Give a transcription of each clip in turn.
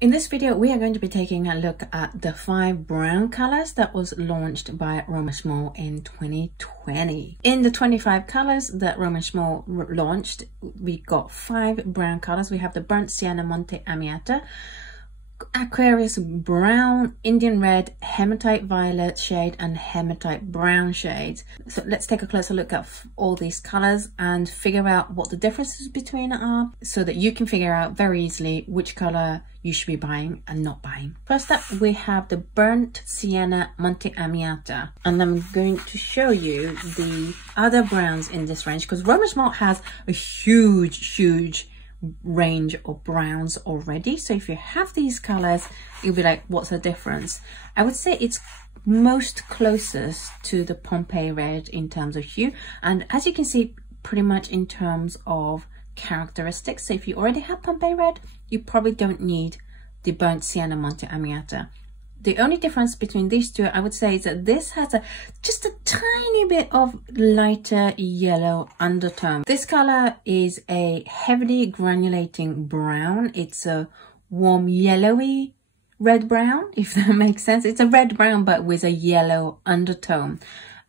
In this video, we are going to be taking a look at the 5 brown colors that was launched by Roman Szmal in 2020. In the 25 colors that Roman Szmal launched, we got 5 brown colors. We have the burnt sienna, Monte Amiata, Aquarius brown, Indian red, hematite violet shade, and hematite brown shades. So let's take a closer look at all these colors and figure out what the differences between are, so that you can figure out very easily which color you should be buying and not buying. First up, we have the burnt sienna Monte Amiata, and I'm going to show you the other browns in this range because Roman Szmal has a huge range of browns already. So if you have these colors, you'll be like, what's the difference? I would say it's most closest to the Pompeii red in terms of hue, and as you can see, pretty much in terms of characteristics. So if you already have Pompeii red, you probably don't need the burnt sienna Monte Amiata. The only difference between these two, I would say, is that this has just a tiny bit of lighter yellow undertone. This color is a heavily granulating brown. It's a warm yellowy red brown, if that makes sense. It's a red brown but with a yellow undertone,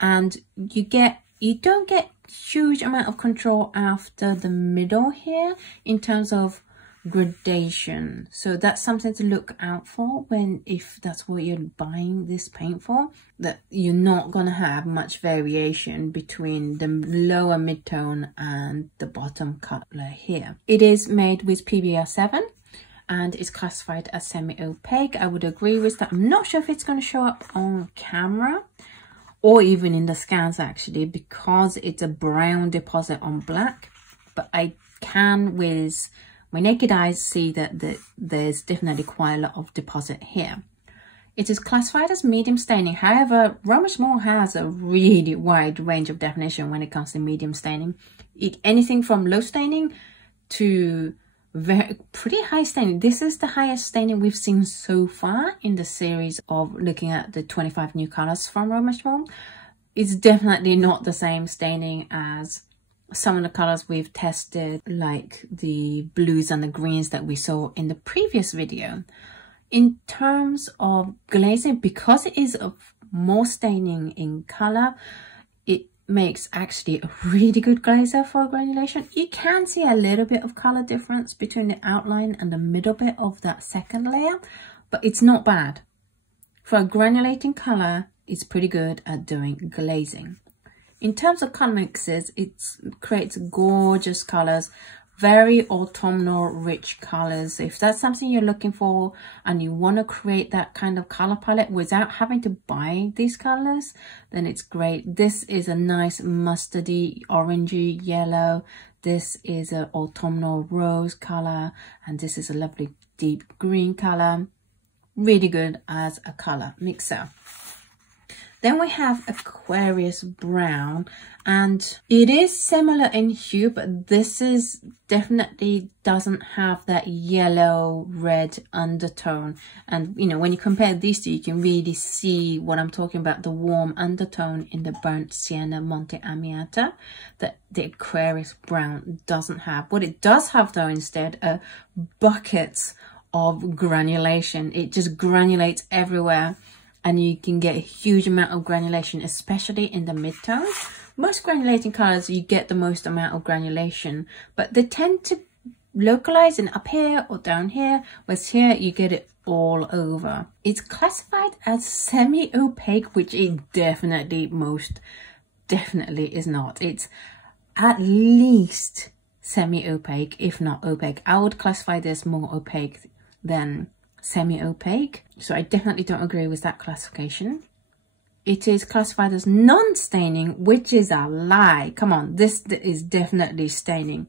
and you don't get huge amount of control after the middle here in terms of gradation. So that's something to look out for if that's what you're buying this paint for, that you're not gonna have much variation between the lower mid-tone and the bottom color here. It is made with PBR 7 and is classified as semi-opaque. I would agree with that. I'm not sure if it's going to show up on camera or even in the scans actually, because it's a brown deposit on black, but I can with my naked eyes see that there's definitely quite a lot of deposit here. It is classified as medium staining. However, Roman Szmal has a really wide range of definition when it comes to medium staining. Anything from low staining to pretty high staining. This is the highest staining we've seen so far in the series of looking at the 25 new colors from Roman Szmal. It's definitely not the same staining as some of the colors we've tested, like the blues and the greens that we saw in the previous video. In terms of glazing, because it is more staining in color, it makes actually a really good glazer for granulation. You can see a little bit of color difference between the outline and the middle bit of that second layer, but it's not bad. For a granulating color, it's pretty good at doing glazing. In terms of color mixes, it creates gorgeous colors, very autumnal rich colors. If that's something you're looking for and you want to create that kind of color palette without having to buy these colors, then it's great. This is a nice mustardy, orangey yellow. This is an autumnal rose color, and this is a lovely deep green color. Really good as a color mixer. Then we have Aquarius brown, and it is similar in hue, but this is definitely doesn't have that yellow red undertone. And you know, when you compare these two, you can really see what I'm talking about, the warm undertone in the burnt sienna Monte Amiata that the Aquarius brown doesn't have. What it does have though instead are buckets of granulation. It just granulates everywhere, and you can get a huge amount of granulation, especially in the midtones. Most granulating colors, you get the most amount of granulation, but they tend to localize in up here or down here, whereas here you get it all over. It's classified as semi-opaque, which it definitely is not. It's at least semi-opaque, if not opaque. I would classify this more opaque than semi-opaque, so I definitely don't agree with that classification. It is classified as non-staining, which is a lie. Come on, this is definitely staining.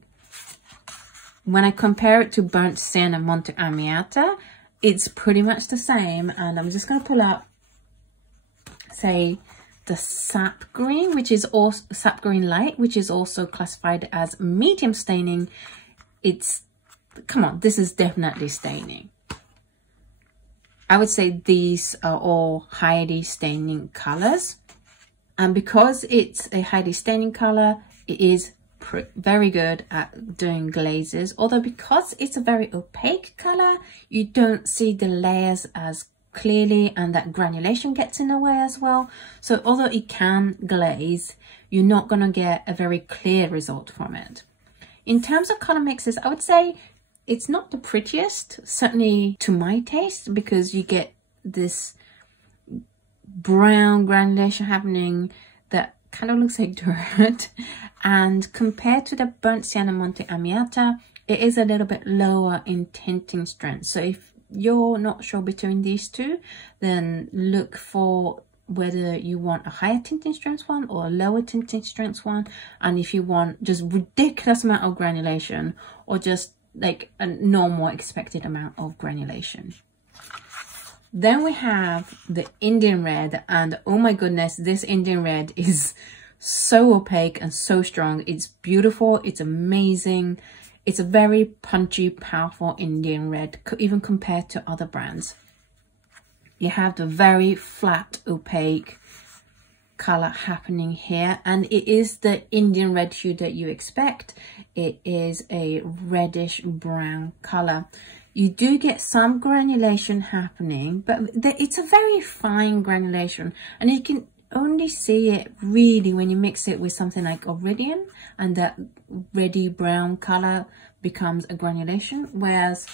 When I compare it to burnt sienna Monte Amiata, it's pretty much the same. And I'm just going to pull up, say, the sap green, which is also sap green light, which is also classified as medium staining. Come on, this is definitely staining. I would say these are all highly staining colors, and because it's a highly staining color, it is very good at doing glazes, although because it's a very opaque color, you don't see the layers as clearly, and that granulation gets in the way as well. So although it can glaze, you're not going to get a very clear result from it. In terms of color mixes, I would say it's not the prettiest, certainly to my taste, because you get this brown granulation happening that kind of looks like dirt. And compared to the burnt sienna Monte Amiata, it is a little bit lower in tinting strength. So if you're not sure between these two, then look for whether you want a higher tinting strength one or a lower tinting strength one, and if you want just ridiculous amount of granulation or just like a normal expected amount of granulation. Then we have the Indian red, and oh my goodness, this Indian red is so opaque and so strong. It's beautiful, it's amazing. It's a very punchy, powerful Indian red, even compared to other brands. You have the very flat, opaque color happening here, and it is the Indian red hue that you expect. It is a reddish brown color. You do get some granulation happening, but it's a very fine granulation, and you can only see it really when you mix it with something like Iridium, and that reddy brown color becomes a granulation, whereas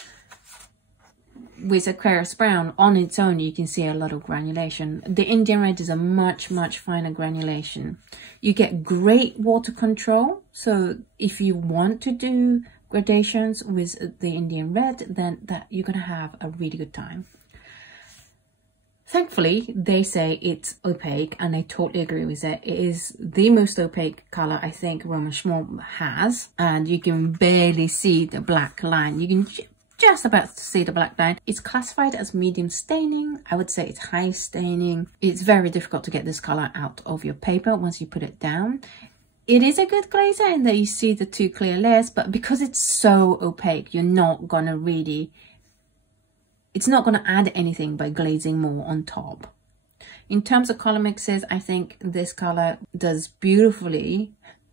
with Aquarius brown on its own you can see a lot of granulation. The Indian red is a much finer granulation. You get great water control, so if you want to do gradations with the Indian red, then you're gonna have a really good time. Thankfully, they say it's opaque, and I totally agree with it. It is the most opaque color I think Roman Szmal has, and you can barely see the black line. You can just about see the black line. It's classified as medium staining. I would say it's high staining. It's very difficult to get this color out of your paper once you put it down. It is a good glazer in that you see the two clear layers, but because it's so opaque, you're not gonna really, it's not going to add anything by glazing more on top. In terms of color mixes, I think this color does beautifully.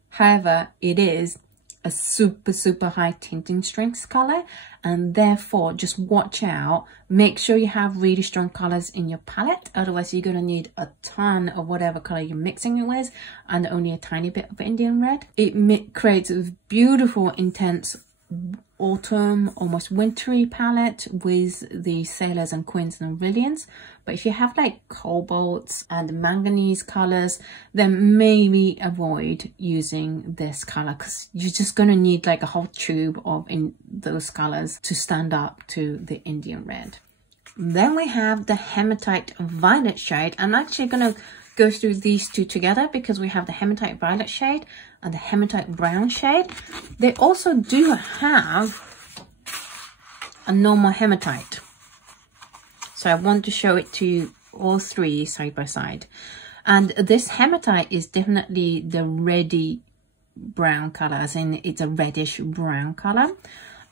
However, it is a super high tinting strength color, and therefore just watch out. Make sure you have really strong colors in your palette, otherwise you're going to need a ton of whatever color you're mixing it with and only a tiny bit of Indian red. It creates a beautiful, intense autumn, almost wintry palette with the Sailors and Queens and Brilliants. But if you have like cobalts and manganese colors, then maybe avoid using this color, because you're just going to need like a whole tube of those colors to stand up to the Indian red. Then we have the Hematite Violet shade. I'm actually going to go through these two together because we have the Hematite Violet shade and the Hematite Brown shade. They also do have a normal hematite, so I want to show it to you all three side by side. And this hematite is definitely the reddy brown color, as in it's a reddish brown color,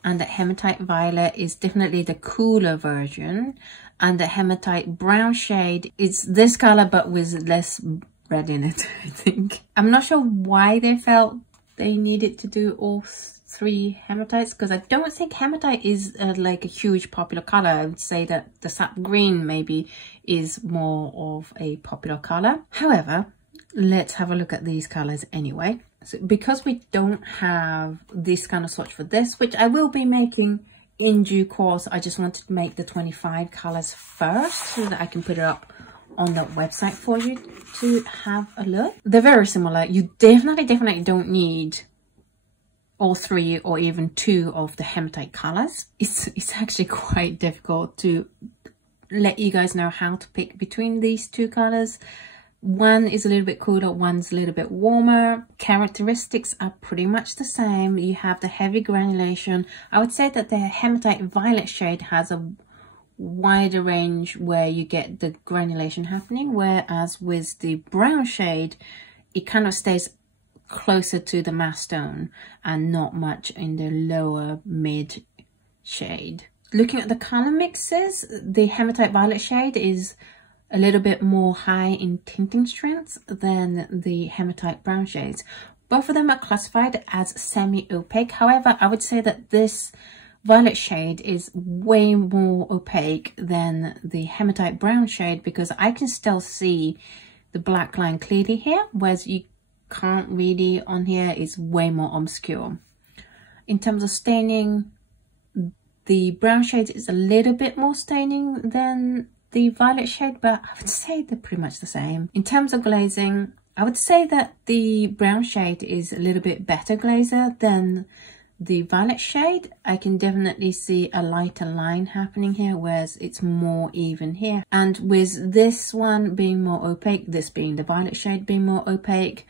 and the Hematite Violet is definitely the cooler version, and the Hematite Brown shade is this color but with less red in it. I think, I'm not sure why they felt they needed to do all three hematites, because I don't think hematite is like a huge popular color. I would say that the sap green maybe is more of a popular color. However, let's have a look at these colors anyway. So because we don't have this kind of swatch for this, which I will be making in due course, I just wanted to make the 25 colors first so that I can put it up on the website for you to have a look. They're very similar. You definitely don't need all three or even two of the hematite colors. It's actually quite difficult to let you guys know how to pick between these two colors. One is a little bit cooler, one's a little bit warmer. Characteristics are pretty much the same. You have the heavy granulation. I would say that the Hematite Violet shade has a wider range where you get the granulation happening, whereas with the brown shade, it kind of stays closer to the matte stone and not much in the lower mid shade. Looking at the color mixes, the Hematite Violet shade is a little bit more high in tinting strength than the Hematite Brown shades, Both of them are classified as semi-opaque. However, I would say that this violet shade is way more opaque than the hematite brown shade, because I can still see the black line clearly here, whereas you can't really on here. It's way more obscure. In terms of staining, the brown shade is a little bit more staining than the violet shade, but I would say they're pretty much the same. In terms of glazing, I would say that the brown shade is a little bit better glazer than the violet shade. I can definitely see a lighter line happening here, whereas it's more even here. And with this one being more opaque, this being the violet shade being more opaque,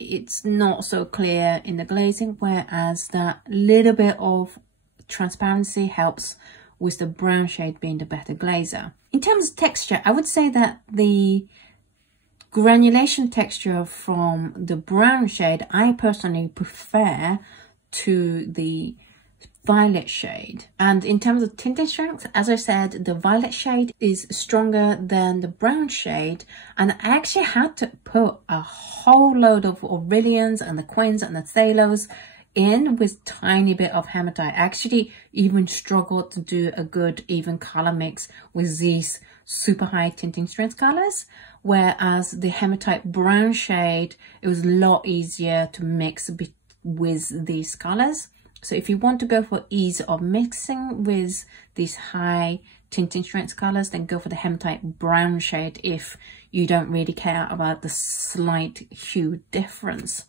it's not so clear in the glazing, whereas that little bit of transparency helps with the brown shade being the better glazer. In terms of texture, I would say that the granulation texture from the brown shade, I personally prefer to the violet shade. And in terms of tinting strength, as I said, the violet shade is stronger than the brown shade, and I actually had to put a whole load of Aurelians and the Quins and the Thalos in with tiny bit of hematite. I actually even struggled to do a good even color mix with these super high tinting strength colors, whereas the hematite brown shade, it was a lot easier to mix with these colors. So if you want to go for ease of mixing with these high tinting strength colors, then go for the hematite brown shade if you don't really care about the slight hue difference.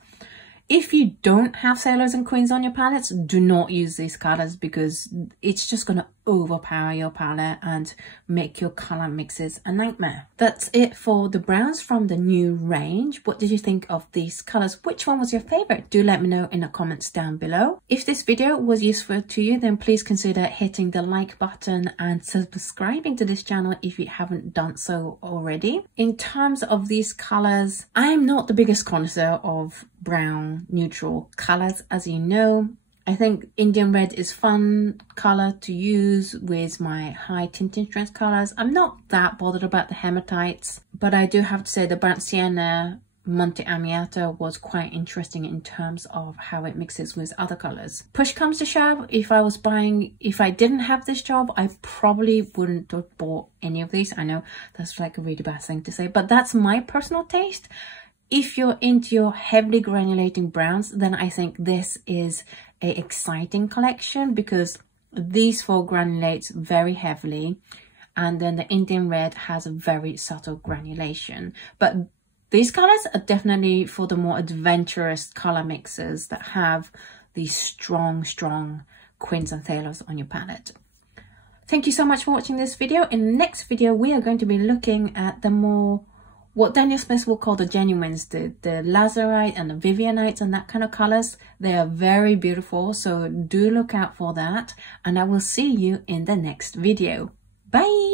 If you don't have Thalos and Queens on your palettes, do not use these colors, because it's just going to overpower your palette and make your color mixes a nightmare. That's it for the browns from the new range. What did you think of these colors? Which one was your favorite? Do let me know in the comments down below. If this video was useful to you, then please consider hitting the like button and subscribing to this channel if you haven't done so already. In terms of these colors, I'm not the biggest connoisseur of brown neutral colors, as you know. I think Indian red is fun color to use with my high tinting strength colors. I'm not that bothered about the hematites, but I do have to say the burnt sienna Monte Amiata was quite interesting in terms of how it mixes with other colors. Push comes to shove, if I didn't have this job, I probably wouldn't have bought any of these. I know that's like a really bad thing to say, but that's my personal taste. If you're into your heavily granulating browns, then I think this is an exciting collection, because these four granulates very heavily, and then the Indian red has a very subtle granulation. But these colors are definitely for the more adventurous color mixers that have these strong Quins and Thalos on your palette. Thank you so much for watching this video. In the next video, we are going to be looking at the more, what Daniel Smith will call the genuines, the lazurite and the vivianites and that kind of colors. They are very beautiful, so do look out for that, and I will see you in the next video. Bye!